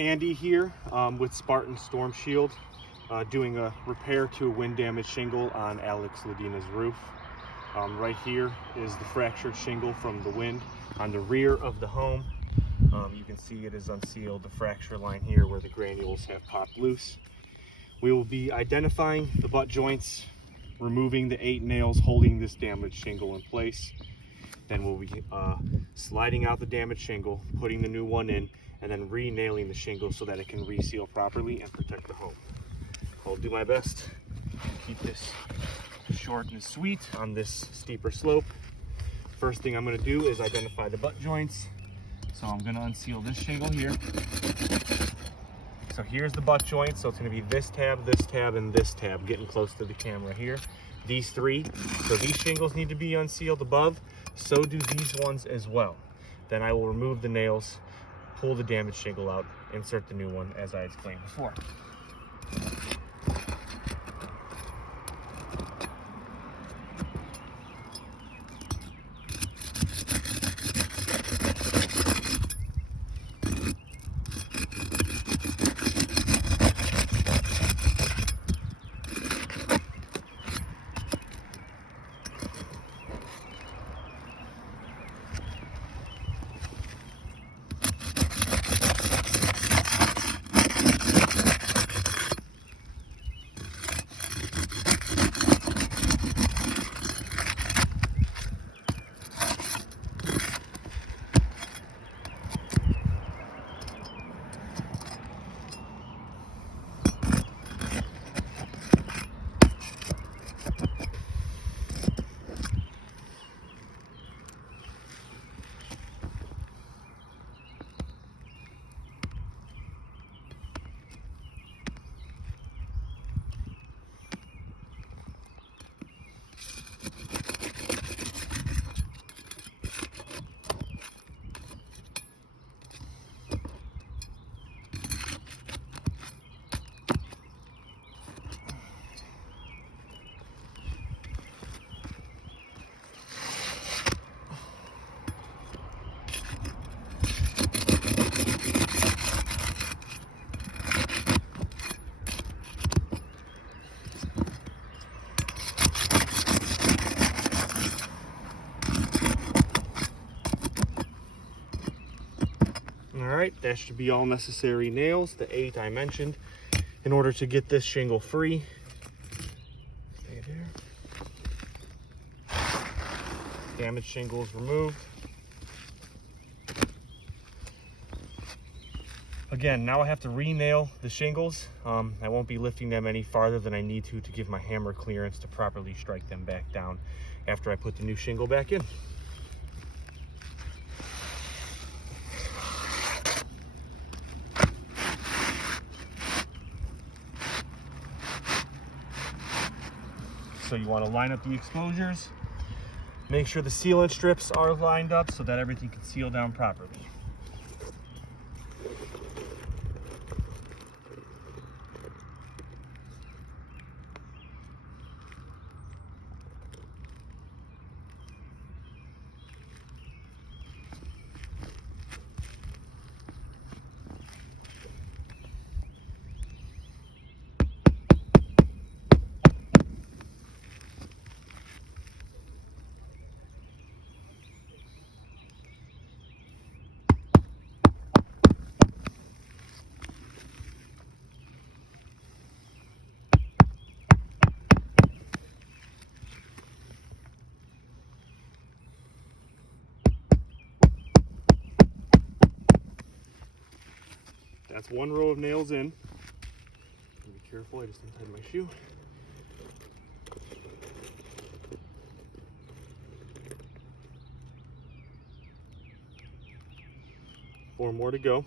Andy here with Spartan Storm Shield, doing a repair to a wind damaged shingle on Alex Ladina's roof. Right here is the fractured shingle from the wind on the rear of the home. You can see it is unsealed, the fracture line here where the granules have popped loose. We will be identifying the butt joints, removing the 8 nails holding this damaged shingle in place. Then we'll be sliding out the damaged shingle, putting the new one in, and then re-nailing the shingle so that it can reseal properly and protect the home. I'll do my best to keep this short and sweet on this steeper slope. First thing I'm going to do is identify the butt joints. So I'm going to unseal this shingle here. So here's the butt joint. So it's going to be this tab, and this tab, getting close to the camera here. These 3. So these shingles need to be unsealed above. So do these ones as well. Then I will remove the nails, pull the damaged shingle out, insert the new one as I explained before. Alright, that should be all necessary nails, the 8 I mentioned, in order to get this shingle free. Stay there. Damaged shingles removed. Again, now I have to re-nail the shingles. I won't be lifting them any farther than I need to give my hammer clearance to properly strike them back down after I put the new shingle back in. So you want to line up the exposures, make sure the sealant strips are lined up so that everything can seal down properly. That's 1 row of nails in. Be careful, I just untied my shoe. Four more to go.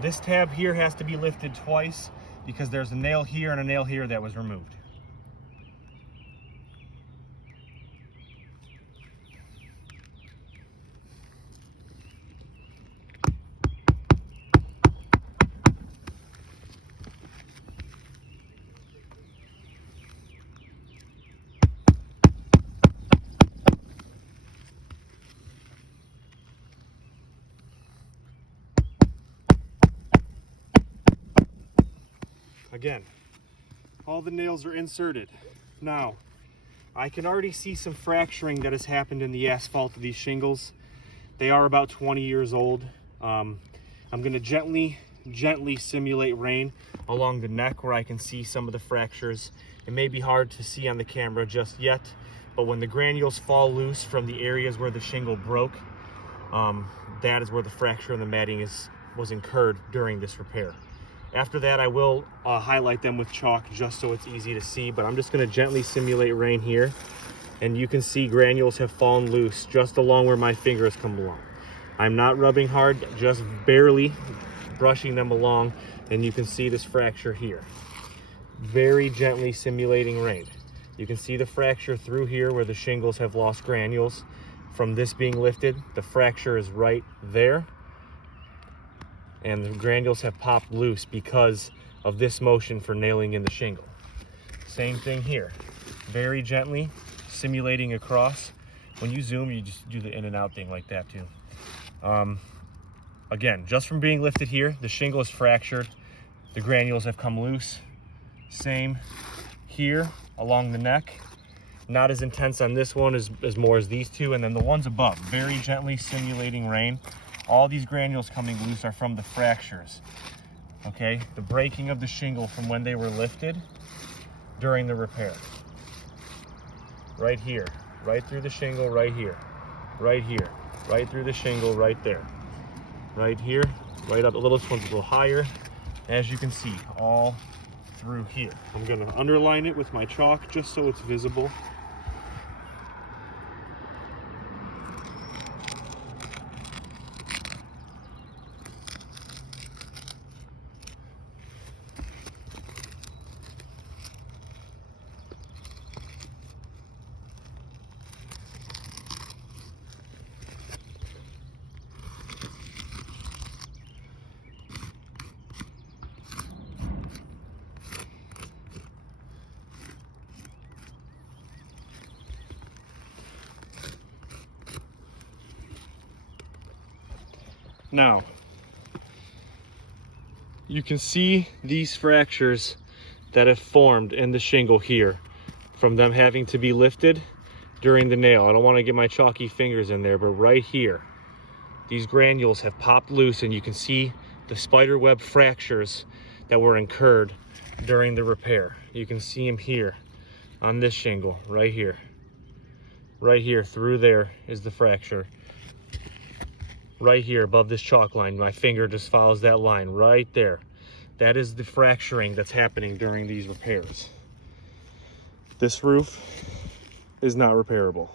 This tab here has to be lifted twice because there's a nail here and a nail here that was removed. Again, all the nails are inserted. Now, I can already see some fracturing that has happened in the asphalt of these shingles. They are about 20 years old. I'm going to gently simulate rain along the neck where I can see some of the fractures. It may be hard to see on the camera just yet, but when the granules fall loose from the areas where the shingle broke, that is where the fracture in the matting was incurred during this repair. After that, I will highlight them with chalk just so it's easy to see, but I'm just going to gently simulate rain here, and you can see granules have fallen loose just along where my fingers come along. I'm not rubbing hard, just barely brushing them along, and you can see this fracture here. Very gently simulating rain. You can see the fracture through here where the shingles have lost granules. From this being lifted, the fracture is right there, and the granules have popped loose because of this motion for nailing in the shingle. Same thing here. Very gently simulating across. When you zoom, you just do the in and out thing like that too. Again, just from being lifted here, the shingle is fractured. The granules have come loose. Same here along the neck. Not as intense on this one as more as these two. And then the ones above, very gently simulating rain. All these granules coming loose are from the fractures. Okay, the breaking of the shingle from when they were lifted during the repair. Right here, right through the shingle, right here, right here, right through the shingle, right there. Right here, right up, this one's a little higher. As you can see, all through here. I'm gonna underline it with my chalk just so it's visible. Now, you can see these fractures that have formed in the shingle here from them having to be lifted during the nail. I don't want to get my chalky fingers in there, but right here, these granules have popped loose, and you can see the spider web fractures that were incurred during the repair. You can see them here on this shingle, right here. Right here, through there is the fracture. Right here above this chalk line, my finger just follows that line right there. That is the fracturing that's happening during these repairs. This roof is not repairable.